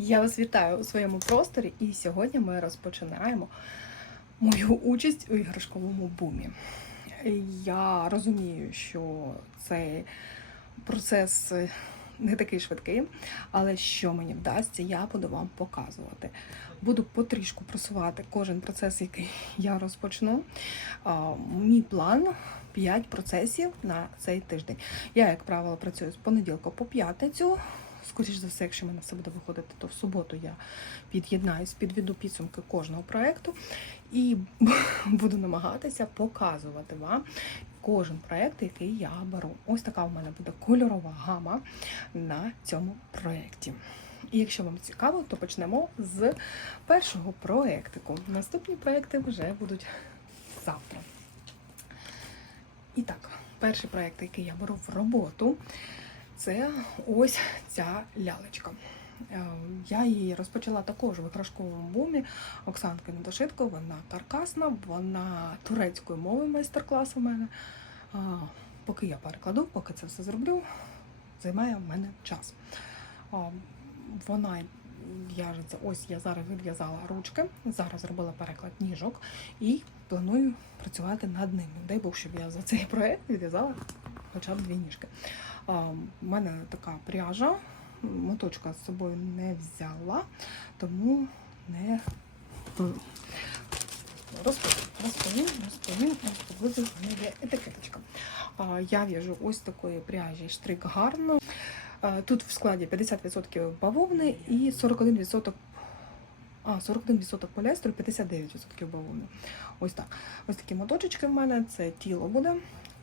Я вас вітаю у своєму просторі, і сьогодні ми розпочинаємо мою участь у іграшковому бумі. Я розумію, що цей процес не такий швидкий, але що мені вдасться, я буду вам показувати. Буду потрішку просувати кожен процес, який я розпочну. Мій план 5 процесів на цей тиждень. Я, як правило, працюю з понеділка по п'ятницю. Скоріш за все, якщо в мене все буде виходити, то в суботу я під'єднаюсь, підведу підсумки кожного проєкту і буду намагатися показувати вам кожен проєкт, який я беру. Ось така у мене буде кольорова гама на цьому проєкті. І якщо вам цікаво, то почнемо з першого проєктику. Наступні проєкти вже будуть завтра. І так, перший проєкт, який я беру в роботу, це ось ця лялечка. Е, Я її розпочала також в іграшковому бумі. Оксанки Недошитко, вона каркасна, вона турецької мови майстер-клас у мене. Поки я перекладу, поки це все зроблю, займає в мене час. Вона в'яжеться, ось я зараз відв'язала ручки, зараз зробила переклад ніжок і планую працювати над ними. Дай Бог, щоб я за цей проект відв'язала хоча б дві ніжки. У мене така пряжа, моточка з собою не взяла, тому не розповім, розповім, розповім, мене є етикеточка. Я в'яжу ось такої пряжі штрик гарно. Тут в складі 50% бавовни і 41% а, 41% поліестеру, 59% бавовни. Ось так. Ось такі моточечки в мене, це тіло буде.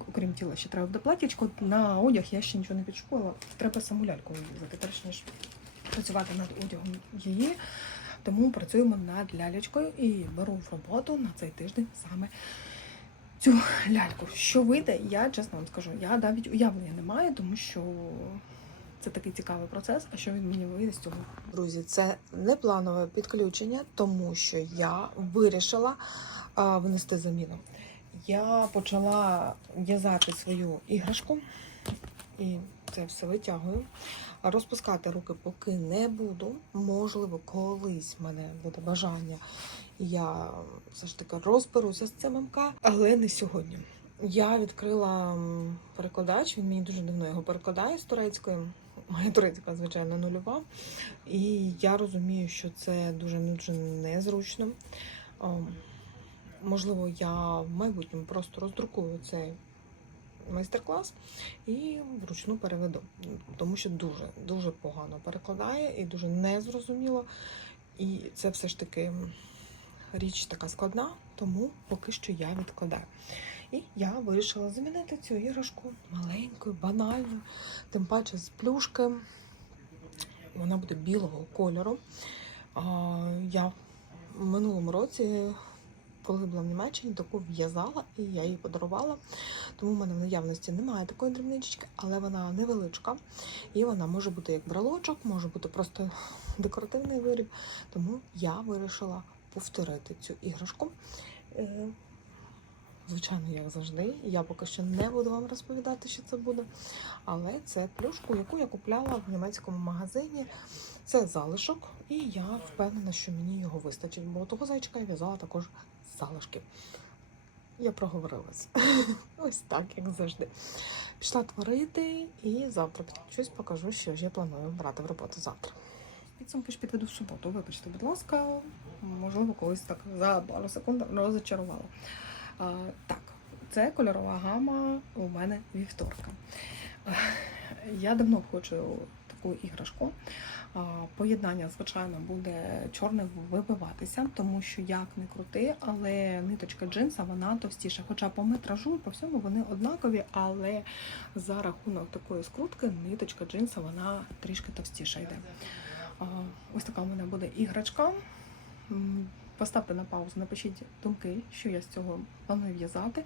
Окрім тіла, ще треба буде платічко. На одяг я ще нічого не підшукала. Треба саму ляльку вирізати, перш ніж працювати над одягом її. Тому працюємо над лялечкою і беру в роботу на цей тиждень саме цю ляльку. Що вийде, я чесно вам скажу, я навіть уявлення не маю, тому що це такий цікавий процес. А що він мені вийде з цього? Друзі, це не планове підключення, тому що я вирішила а, внести заміну. Я почала в'язати свою іграшку і це все витягую. Розпускати руки поки не буду. Можливо, колись в мене буде бажання, я все ж таки розберуся з цим МК, але не сьогодні. Я відкрила перекладач, він мені дуже давно його перекладає з турецької. Моя турецька, звичайно, нульова. І я розумію, що це дуже дуже незручно. Можливо, я в майбутньому просто роздрукую цей майстер-клас і вручну переведу, тому що дуже дуже погано перекладає і дуже незрозуміло. І це все ж таки річ така складна, тому поки що я відкладаю. І я вирішила замінити цю іграшку маленькою, банальною, тим паче з плюшки. Вона буде білого кольору. Я в минулому році, коли була в Німеччині, таку в'язала і я її подарувала. Тому в мене в наявності немає такої дрібнички, але вона невеличка. І вона може бути як брелочок, може бути просто декоративний виріб. Тому я вирішила повторити цю іграшку. Е, Звичайно, як завжди. Я поки що не буду вам розповідати, що це буде. Але це плюшку, яку я купляла в німецькому магазині. Це залишок, і я впевнена, що мені його вистачить, бо того зайчика я в'язала також залишків. Я проговорилась. Ось так, як завжди. Пішла творити і завтра підключусь, покажу, що ж я планую брати в роботу завтра. Підсумки ж підведу в суботу. Вибачте, будь ласка, можливо, колись так за пару секунд розочарувала. А, так, це кольорова гама у мене вівторка. Я давно хочу таку іграшку. Поєднання, звичайно, буде чорне вибиватися, тому що як не крути, але ниточка джинса вона товстіша. Хоча по метражу і по всьому вони однакові, але за рахунок такої скрутки ниточка джинса вона трішки товстіша йде. Ось така у мене буде іграшка. Поставте на паузу, напишіть думки, що я з цього планую в'язати.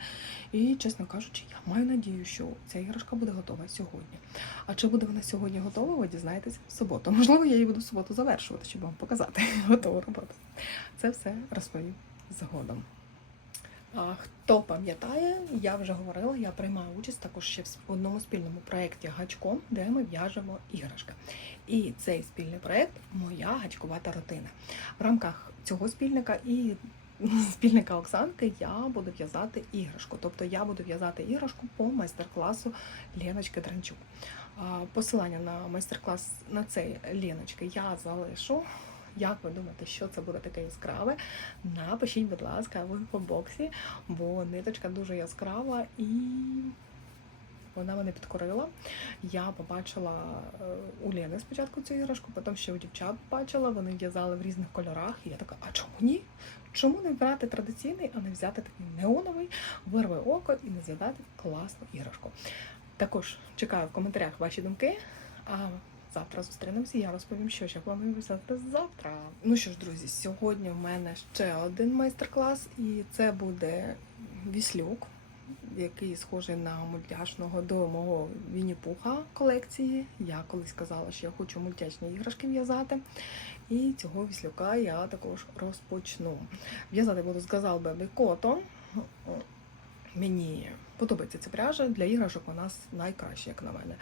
І, чесно кажучи, я маю надію, що ця іграшка буде готова сьогодні. А чи буде вона сьогодні готова, ви дізнаєтесь в суботу. Можливо, я її буду в суботу завершувати, щоб вам показати готову роботу. Це все розповім згодом. Хто пам'ятає, я вже говорила, я приймаю участь також ще в одному спільному проєкті гачком, де ми в'яжемо іграшки. І цей спільний проєкт моя гачкувата родина. В рамках цього спільника і спільника Оксанки я буду в'язати іграшку. Тобто я буду в'язати іграшку по майстер-класу Леночки Дранчук. Посилання на майстер-клас на цей Леночки я залишу. Як ви думаєте, що це буде таке яскраве? Напишіть, будь ласка, в інфобоксі, бо ниточка дуже яскрава і вона мене підкорила. Я побачила е, у Лени спочатку цю іграшку, потім ще у дівчат бачила, вони в'язали в різних кольорах. І я така, а чому ні? Чому не брати традиційний, а не взяти такий неоновий, вирве око і не зв'язати класну іграшку? Також чекаю в коментарях ваші думки. А завтра зустрінемося. Я розповім, що ще планую писати завтра. Ну що ж, друзі, сьогодні в мене ще один майстер-клас, і це буде віслюк, який схожий на мультяшного до мого Вінні-Пуха колекції. Я колись казала, що я хочу мультяшні іграшки в'язати. І цього віслюка я також розпочну. В'язати буду з Gazal Baby Cotton. Мені подобається ця пряжа. Для іграшок у нас найкраще, як на мене.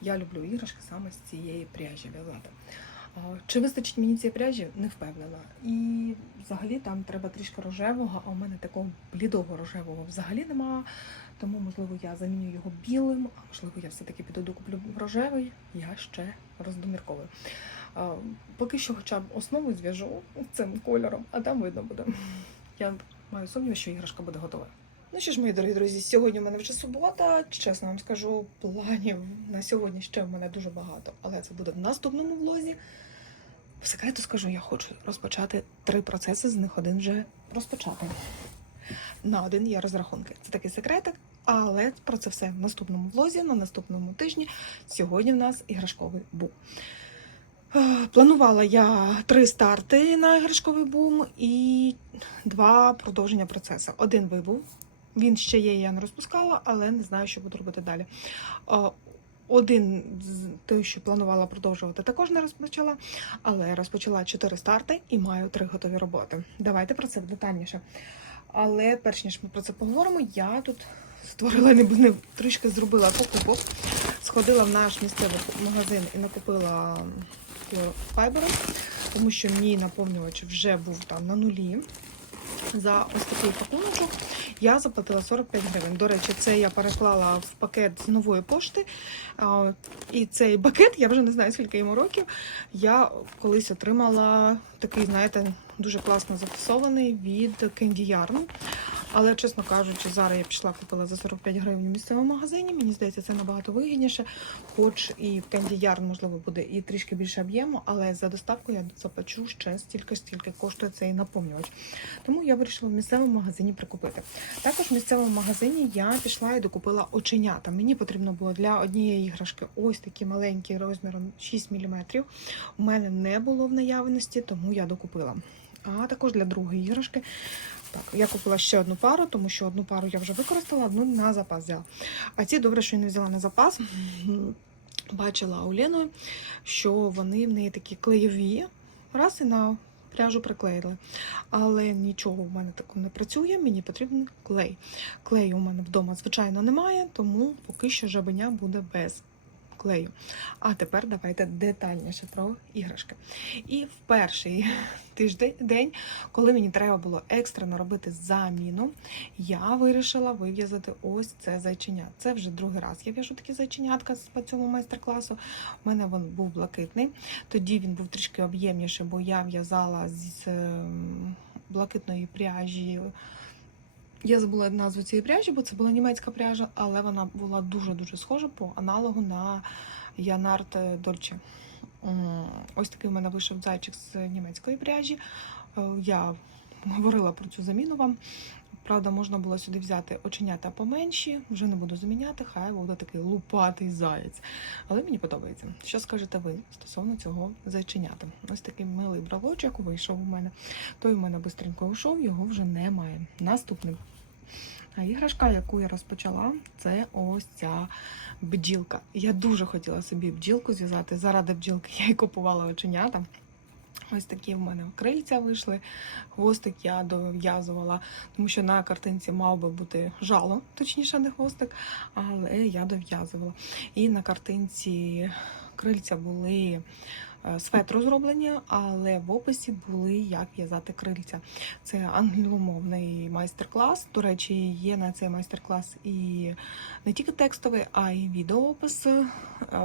Я люблю іграшки саме з цієї пряжі в'язати. Чи вистачить мені цієї пряжі? Не впевнена. І взагалі там треба трішки рожевого, а у мене такого блідого рожевого взагалі нема. Тому, можливо, я заміню його білим, а можливо, я все-таки піду докуплю рожевий, я ще роздомірковую. Поки що хоча б основу зв'яжу цим кольором, а там видно буде. Я маю сумнів, що іграшка буде готова. Ну що ж, мої дорогі друзі, сьогодні в мене вже субота. Чесно вам скажу, планів на сьогодні ще в мене дуже багато, але це буде в наступному влозі. В секрету скажу, я хочу розпочати три процеси, з них один вже розпочати. На один є розрахунки. Це такий секретик, але про це все в наступному влозі, на наступному тижні. Сьогодні в нас іграшковий бум. Е, Планувала я три старти на іграшковий бум і два продовження процесу. Один вибув. Він ще є, я не розпускала, але не знаю, що буду робити далі. Е, Один з той, що планувала продовжувати, також не розпочала, але розпочала чотири старти і маю три готові роботи. Давайте про це детальніше. Але перш ніж ми про це поговоримо, я тут створила не трішки зробила покупок. Сходила в наш місцевий магазин і накупила файберу, тому що мій наповнювач вже був там на нулі. За ось такий пакуночок я заплатила 45 гривень. До речі, це я переклала в пакет з нової пошти. І цей пакет, я вже не знаю, скільки йому років. Я колись отримала такий, знаєте, дуже класно зафіксований від Candy Yarn. Але, чесно кажучи, зараз я пішла купила за 45 гривень в місцевому магазині. Мені здається, це набагато вигідніше. Хоч і в Candy Yarn, можливо, буде і трішки більше об'єму, але за доставку я заплачу ще стільки, стільки коштує цей наповнювач. Тому я вирішила в місцевому магазині прикупити. Також в місцевому магазині я пішла і докупила оченята. Мені потрібно було для однієї іграшки ось такі маленькі розміром 6 мм. У мене не було в наявності, тому я докупила. А також для другої іграшки. Так, я купила ще одну пару, тому що одну пару я вже використала, одну на запас взяла. А ці добре, що я не взяла на запас. Бачила у Лени, що вони в неї такі клеєві. Раз і на пряжу приклеїли. Але нічого в мене такого не працює, мені потрібен клей. Клею у мене вдома, звичайно, немає, тому поки що жабеня буде без клею. А тепер давайте детальніше про іграшки. І в перший тиждень, день, коли мені треба було екстрено робити заміну, я вирішила вив'язати ось це зайченя. Це вже другий раз. Я в'яжу такі зайченятка з по цьому майстер-класу. У мене він був блакитний. Тоді він був трішки об'ємніший, бо я в'язала з ем, блакитної пряжі. Я забула назву цієї пряжі, бо це була німецька пряжа, але вона була дуже-дуже схожа по аналогу на Янарт Дольче. Ось такий у мене вийшов зайчик з німецької пряжі. Е, Я говорила про цю заміну вам. Правда, можна було сюди взяти оченята поменші, вже не буду заміняти, хай буде такий лупатий заєць. Але мені подобається. Що скажете ви стосовно цього зайченята? Ось такий милий бравочок вийшов у мене. Той у мене бистренько ушов, його вже немає. Наступний. А іграшка, яку я розпочала, це ось ця бджілка. Я дуже хотіла собі бджілку зв'язати. Заради бджілки я й купувала оченята. Ось такі в мене крильця вийшли. Хвостик я дов'язувала, тому що на картинці мав би бути жало, точніше, не хвостик, але я дов'язувала. І на картинці крильця були е, з зроблені, але в описі були як в'язати крильця. Це англомовний майстер-клас. До речі, є на цей майстер-клас і не тільки текстовий, а й відеоопис. Е,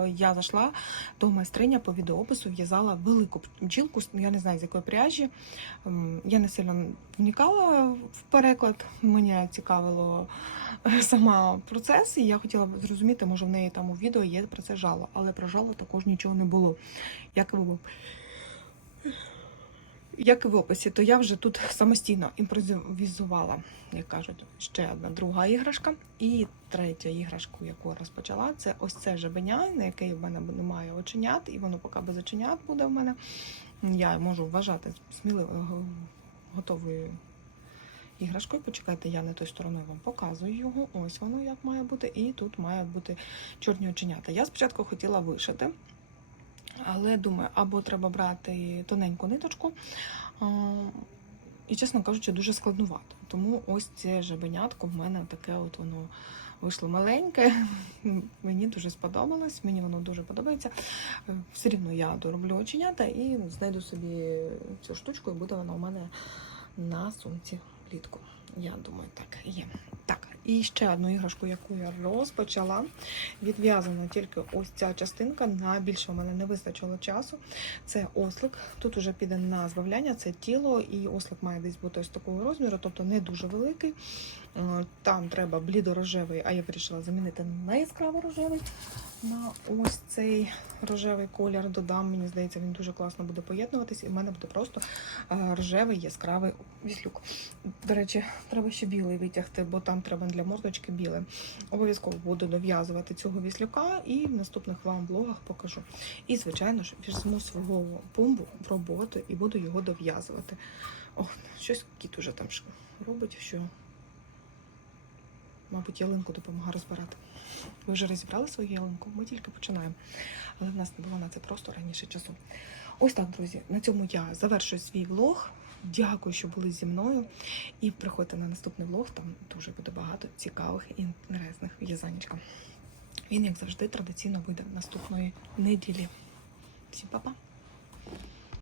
Я зайшла до майстриня по відеоопису, в'язала велику бджілку, я не знаю з якої пряжі. Я не сильно вникала в переклад. Мене цікавило е, сама процес, і я хотіла зрозуміти, може в неї там у відео є про це жало, але про жало також нічого не було. Як як і в описі, то я вже тут самостійно імпровізувала, як кажуть, ще одна друга іграшка. І третя іграшка, яку розпочала, це ось це жабеня, на яке в мене немає оченят, і воно поки без оченят буде в мене. Я можу вважати сміливо готовою іграшкою. Почекайте, я не тою стороною вам показую його. Ось воно як має бути. І тут мають бути чорні оченята. Я спочатку хотіла вишити. Але думаю, або треба брати тоненьку ниточку, і, чесно кажучи, дуже складнувато. Тому ось це жабенятко в мене таке от воно вийшло маленьке. Мені дуже сподобалось, мені воно дуже подобається. Е, Все рівно я дороблю оченята і знайду собі цю штучку, і буде вона у мене на сумці влітку. Я думаю, так є. Так, і ще одну іграшку, яку я розпочала. Відв'язана тільки ось ця частинка. На більше у мене не вистачило часу. Це ослик. Тут уже піде на збавляння, це тіло, і ослик має десь бути ось такого розміру, тобто не дуже великий. Е, Там треба блідорожевий, а я вирішила замінити на яскраво рожевий. На ось цей рожевий колір додам. Мені здається, він дуже класно буде поєднуватись, і в мене буде просто е, рожевий яскравий віслюк. До речі, треба ще білий витягти, бо там треба для мордочки біле. Обов'язково буду дов'язувати цього віслюка і в наступних вам влогах покажу. І, звичайно ж, візьму свого бомбу в роботу і буду його дов'язувати. Ох, щось кіт уже там робить, що, мабуть, ялинку допомагає розбирати. Ви вже розібрали свою ялинку? Ми тільки починаємо. Але в нас не було на це просто раніше часу. Ось так, друзі. На цьому я завершую свій влог. Дякую, що були зі мною. І приходьте на наступний влог, там дуже буде багато цікавих і інтересних в'язанечка. Він, як завжди, традиційно вийде наступної неділі. Всім па-па!